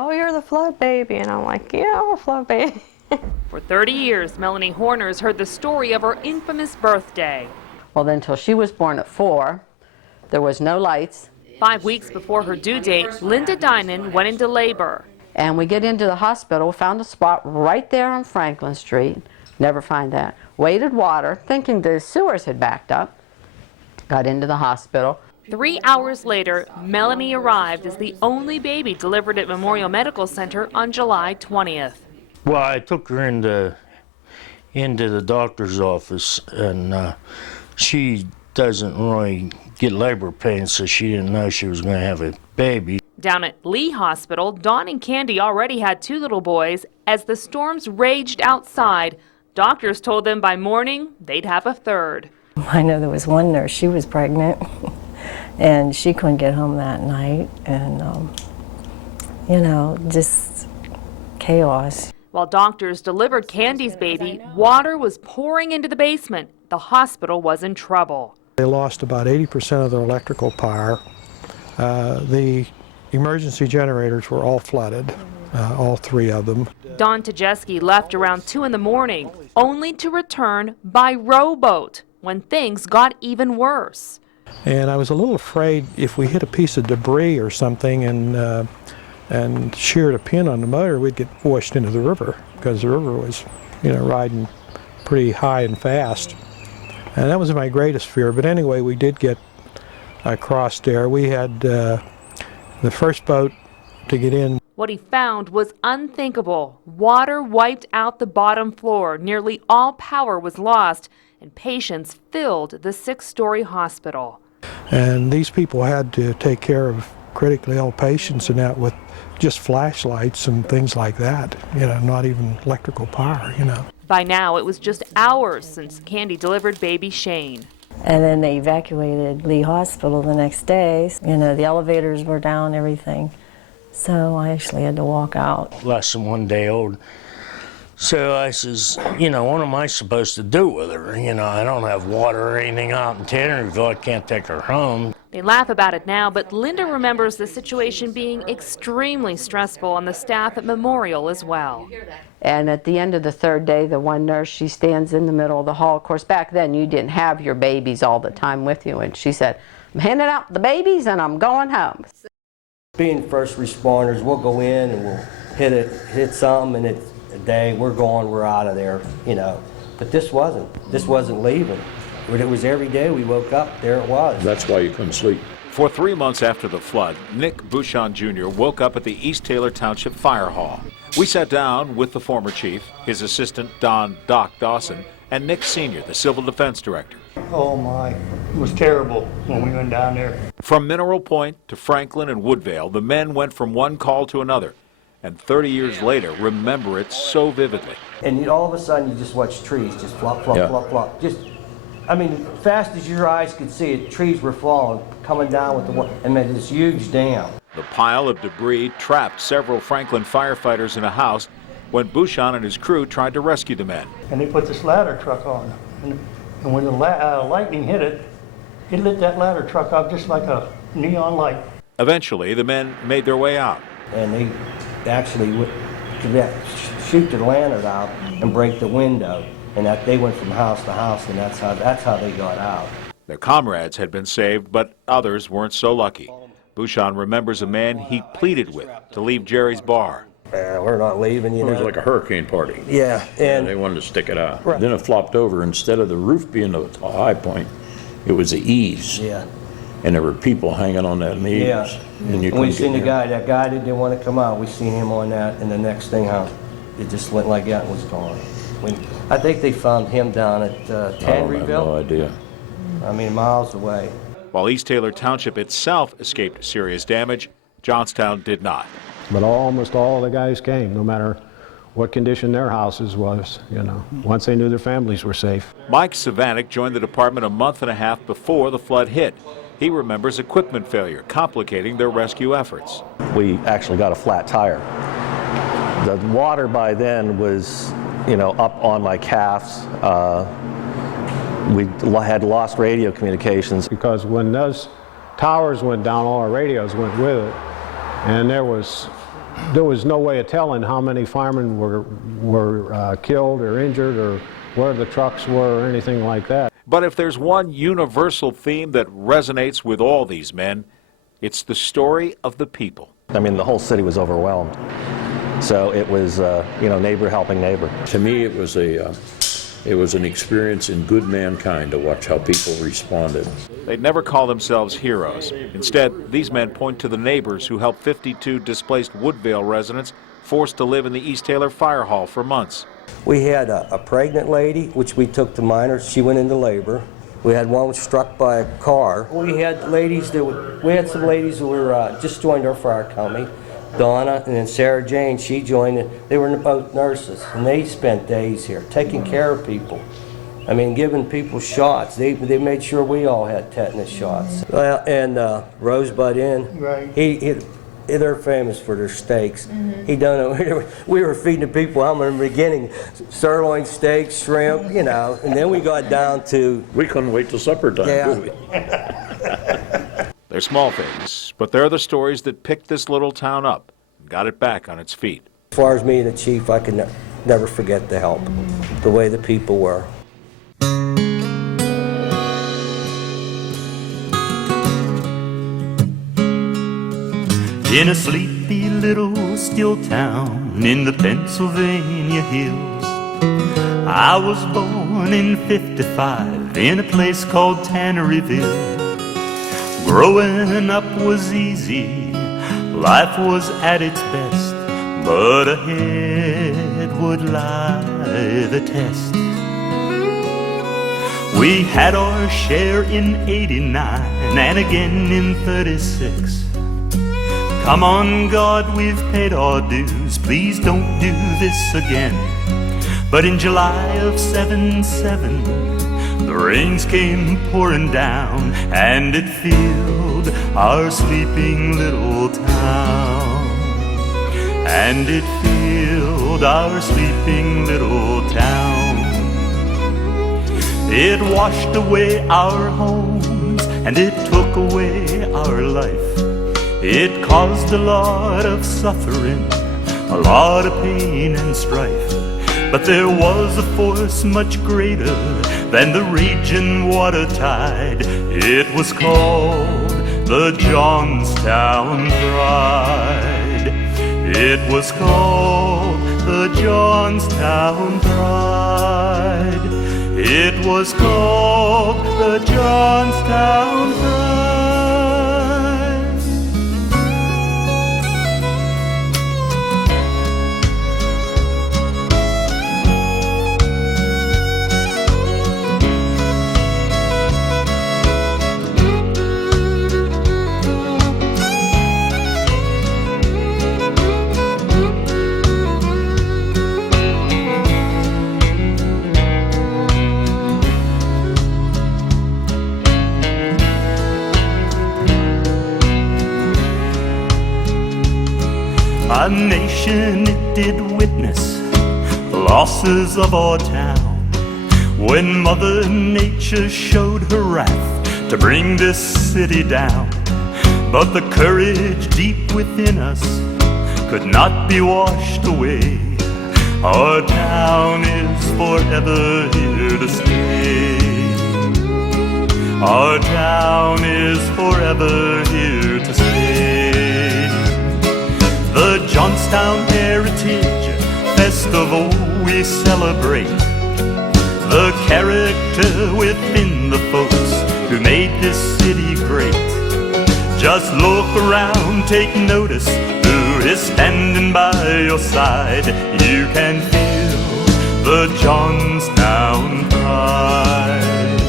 "Oh, you're the flood baby." And I'm like, "Yeah, I'm a flood baby." For 30 years, Melanie Horner's heard the story of her infamous birthday. Well, then until she was born at 4, there was no lights. 5 weeks before her due date, Linda Dinan went into labor. And we get into the hospital, found a spot right there on Franklin Street, never find that. Waited water, thinking the sewers had backed up, got into the hospital. 3 hours later, Melanie arrived as the only baby delivered at Memorial Medical Center on July 20th. Well, I took her into the doctor's office, and she doesn't really get labor pains, so she didn't know she was going to have a baby. Down at Lee Hospital, Dawn and Candy already had 2 little boys. As the storms raged outside, doctors told them by morning they'd have a third. I know there was one nurse, she was pregnant, and she couldn't get home that night, and, you know, just chaos. While doctors delivered Candy's baby, water was pouring into the basement. The hospital was in trouble. They lost about 80% of their electrical power. The emergency generators were all flooded, all 3 of them. Don Tajeski left around 2 in the morning, only to return by rowboat when things got even worse. And I was a little afraid if we hit a piece of debris or something and sheared a pin on the motor, we'd get washed into the river, because the river was, you know, riding pretty high and fast. And that was my greatest fear. But anyway, we did get across there. We had the first boat to get in. What he found was unthinkable. Water wiped out the bottom floor. Nearly all power was lost, and patients filled the 6-story hospital. And these people had to take care of critically ill patients and that with just flashlights and things like that, you know, not even electrical power, you know. By now, it was just hours since Candy delivered baby Shane. And then they evacuated Lee Hospital the next day. You know, the elevators were down, everything. So I actually had to walk out. Less than 1 day old. So I says, you know, what am I supposed to do with her? You know, I don't have water or anything out in Tannerville. I can't take her home. They laugh about it now, but Linda remembers the situation being extremely stressful on the staff at Memorial as well. And at the end of the 3rd day, the one nurse, she stands in the middle of the hall. Of course, back then you didn't have your babies all the time with you. And she said, "I'm handing out the babies and I'm going home." Being first responders, we'll go in and we'll hit something, and it's a day, we're gone, we're out of there, you know. But this wasn't leaving. It was every day we woke up, there it was. That's why you couldn't sleep. For 3 months after the flood, Nick Bouchon Jr. woke up at the East Taylor Township Fire Hall. We sat down with the former chief, his assistant Don Doc Dawson, and Nick Sr., the civil defense director. Oh my, it was terrible when we went down there. From Mineral Point to Franklin and Woodvale, the men went from one call to another, and 30 years later remember it so vividly. And all of a sudden you just watch trees just flop, flop, flop, flop. Just, I mean, fast as your eyes could see it, trees were falling, coming down with the water, and made this huge dam. The pile of debris trapped several Franklin firefighters in a house when Bouchon and his crew tried to rescue the men. And they put this ladder truck on, and when the lightning hit it, it lit that ladder truck up just like a neon light. Eventually, the men made their way out. And they actually would shoot their lantern out and break the window, and that they went from house to house, and that's how they got out. Their comrades had been saved, but others weren't so lucky. Bouchon remembers a man he pleaded with to leave Jerry's bar. We're not leaving, you know. It was like a hurricane party. Yeah. And they wanted to stick it out. Right. Then it flopped over. Instead of the roof being the high point, it was the eaves. Yeah. And there were people hanging on that eaves. Yeah. And we seen the guy, that guy didn't want to come out. We seen him on that, and the next thing, it just went like that and was gone. I think they found him down at Tannerville. I have no idea. I mean, miles away. While East Taylor Township itself escaped serious damage, Johnstown did not. But almost all the guys came, no matter what condition their houses was, you know, once they knew their families were safe. Mike Savanic joined the department a month and a half before the flood hit. He remembers equipment failure complicating their rescue efforts. We actually got a flat tire. The water by then was, you know, up on my calves. We had lost radio communications. Because when those towers went down, all our radios went with it. And there was there was no way of telling how many firemen were killed or injured or where the trucks were or anything like that. But if there's one universal theme that resonates with all these men, it's the story of the people. I mean, the whole city was overwhelmed. So it was, neighbor helping neighbor. To me, it was an experience in good mankind to watch how people responded. They'd never call themselves heroes. Instead, these men point to the neighbors who helped 52 displaced Woodvale residents forced to live in the East Taylor Fire Hall for months. We had a pregnant lady, which we took to minors. She went into labor. We had one struck by a car. We had some ladies who were just joined our fire company. Donna and then Sarah Jane, she joined it. They were both nurses, and they spent days here taking care of people. I mean, giving people shots. They made sure we all had tetanus shots. Well, and Rosebud Inn, Right. they're famous for their steaks. He done it. We were feeding the people. I remember in the beginning, sirloin steaks, shrimp, and then we got down to. We couldn't wait till supper time, could we? They're small things, but they're the stories that picked this little town up and got it back on its feet. As far as me and the chief, I can never forget the help, the way the people were. In a sleepy little steel town in the Pennsylvania hills, I was born in '55 in a place called Tanneryville. Growing up was easy, life was at its best, but ahead would lie the test. We had our share in '89 and again in '36. Come on, God, we've paid our dues, please don't do this again. But in July of '77, the rains came pouring down, and it filled our sleeping little town. And it filled our sleeping little town. It washed away our homes, and it took away our life. It caused a lot of suffering, a lot of pain and strife. But there was a force much greater than the raging water tide. It was called the Johnstown Pride. It was called the Johnstown Pride. It was called the Johnstown Pride. A nation, it did witness the losses of our town, when Mother Nature showed her wrath to bring this city down. But the courage deep within us could not be washed away. Our town is forever here to stay. Our town is forever here to stay. The Johnstown Heritage Festival we celebrate, the character within the folks who made this city great. Just look around, take notice who is standing by your side. You can feel the Johnstown pride.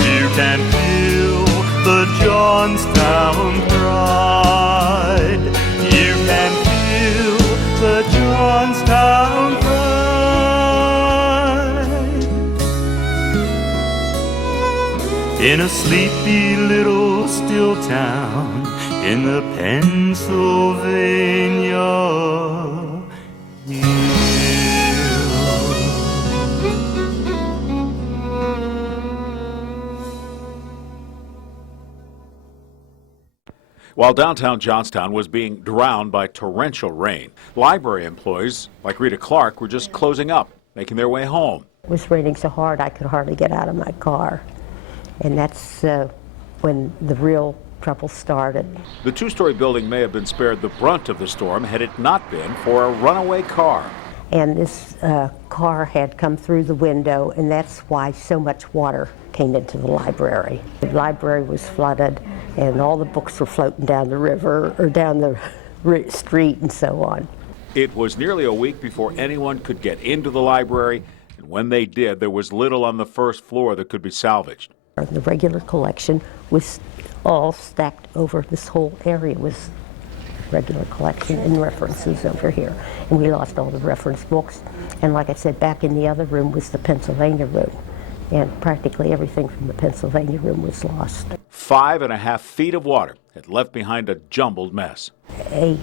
You can feel the Johnstown pride. You can feel the Johnstown pride. In a sleepy little still town in the Pennsylvania hills. While downtown Johnstown was being drowned by torrential rain, library employees like Rita Clark were just closing up, making their way home. It was raining so hard I could hardly get out of my car. And that's when the real trouble started. The two-story building may have been spared the brunt of the storm had it not been for a runaway car. And this car had come through the window, and that's why so much water came into the library. The library was flooded, and all the books were floating down the river or down the street and so on. It was nearly a week before anyone could get into the library, and when they did, there was little on the first floor that could be salvaged. The regular collection was all stacked over this whole area was regular collection and references over here. And we lost all the reference books. And like I said, back in the other room was the Pennsylvania room. And practically everything from the Pennsylvania room was lost. 5.5 feet of water had left behind a jumbled mess. A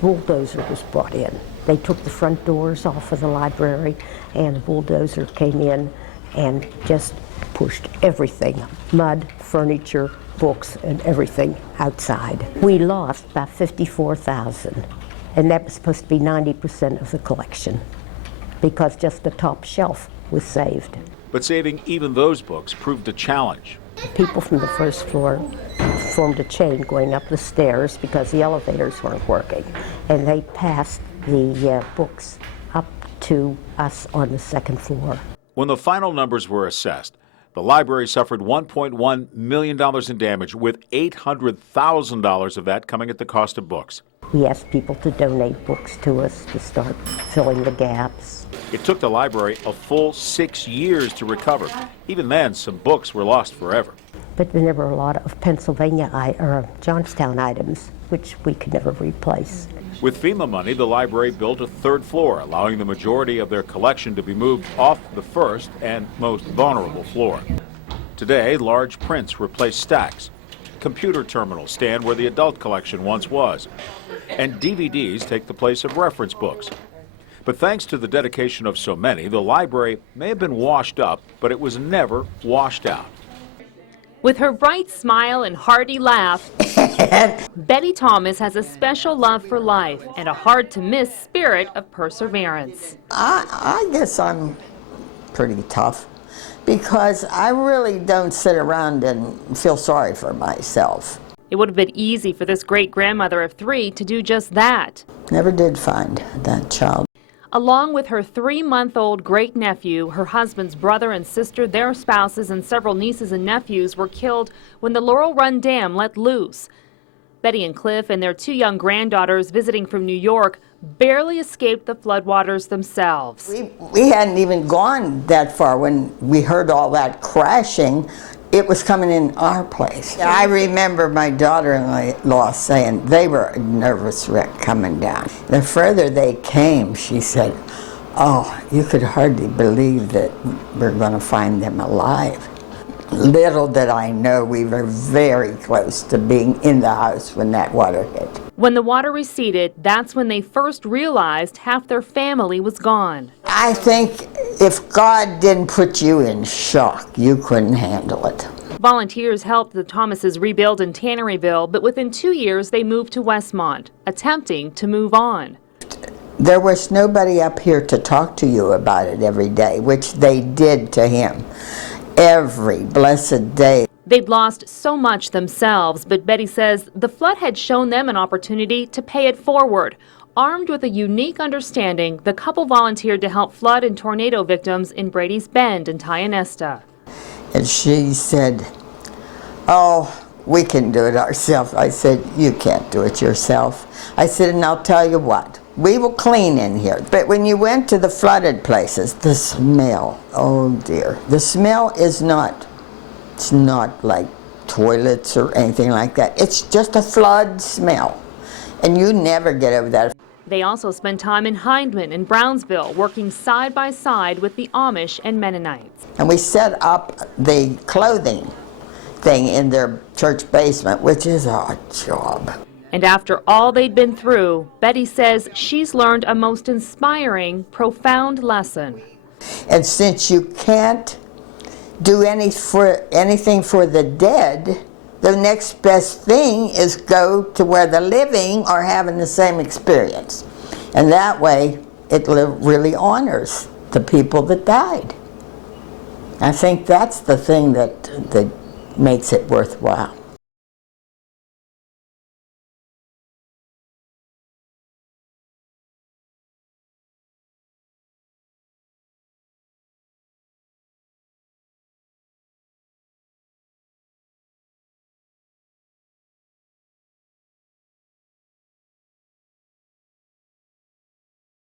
bulldozer was brought in. They took the front doors off of the library, and the bulldozer came in and just pushed everything, mud, furniture, books, and everything outside. We lost about $54,000, and that was supposed to be 90% of the collection, because just the top shelf was saved. But saving even those books proved a challenge. People from the first floor formed a chain going up the stairs because the elevators weren't working, and they passed the books up to us on the second floor. When the final numbers were assessed, the library suffered $1.1 million in damage, with $800,000 of that coming at the cost of books. We asked people to donate books to us to start filling the gaps. It took the library a full 6 years to recover. Even then, some books were lost forever. But there were a lot of Pennsylvania or Johnstown items which we could never replace. With FEMA money, the library built a third floor, allowing the majority of their collection to be moved off the first and most vulnerable floor. Today, large prints replace stacks. Computer terminals stand where the adult collection once was. And DVDs take the place of reference books. But thanks to the dedication of so many, the library may have been washed up, but it was never washed out. With her bright smile and hearty laugh, Betty Thomas has a special love for life and a hard-to-miss spirit of perseverance. I guess I'm pretty tough because I really don't sit around and feel sorry for myself. It would have been easy for this great-grandmother of 3 to do just that. Never did find that child. Along with her 3-month-old great-nephew, her husband's brother and sister, their spouses, and several nieces and nephews were killed when the Laurel Run Dam let loose. Betty and Cliff and their 2 young granddaughters visiting from New York barely escaped the floodwaters themselves. We hadn't even gone that far when we heard all that crashing. It was coming in our place. I remember my daughter-in-law saying they were a nervous wreck coming down. The further they came, she said, oh, you could hardly believe that we're going to find them alive. Little did I know we were very close to being in the house when that water hit. When the water receded, that's when they first realized half their family was gone. I think if God didn't put you in shock, you couldn't handle it. Volunteers helped the Thomases rebuild in Tanneryville, but within 2 years they moved to Westmont, attempting to move on. There was nobody up here to talk to you about it every day, which they did to him every blessed day. They'd lost so much themselves, but Betty says the flood had shown them an opportunity to pay it forward. Armed with a unique understanding, the couple volunteered to help flood and tornado victims in Brady's Bend and Tionesta. And she said, oh, we can do it ourselves. I said, you can't do it yourself. I said, and I'll tell you what, we will clean in here. But when you went to the flooded places, the smell, oh dear. The smell is it's not like toilets or anything like that. It's just a flood smell. And you never get over that. They also spent time in Hindman and Brownsville, working side by side with the Amish and Mennonites. And we set up the clothing thing in their church basement, which is a job. And after all they'd been through, Betty says she's learned a most inspiring, profound lesson. And since you can't do anything for the dead, the next best thing is go to where the living are having the same experience. And that way, it really honors the people that died. I think that's the thing that makes it worthwhile.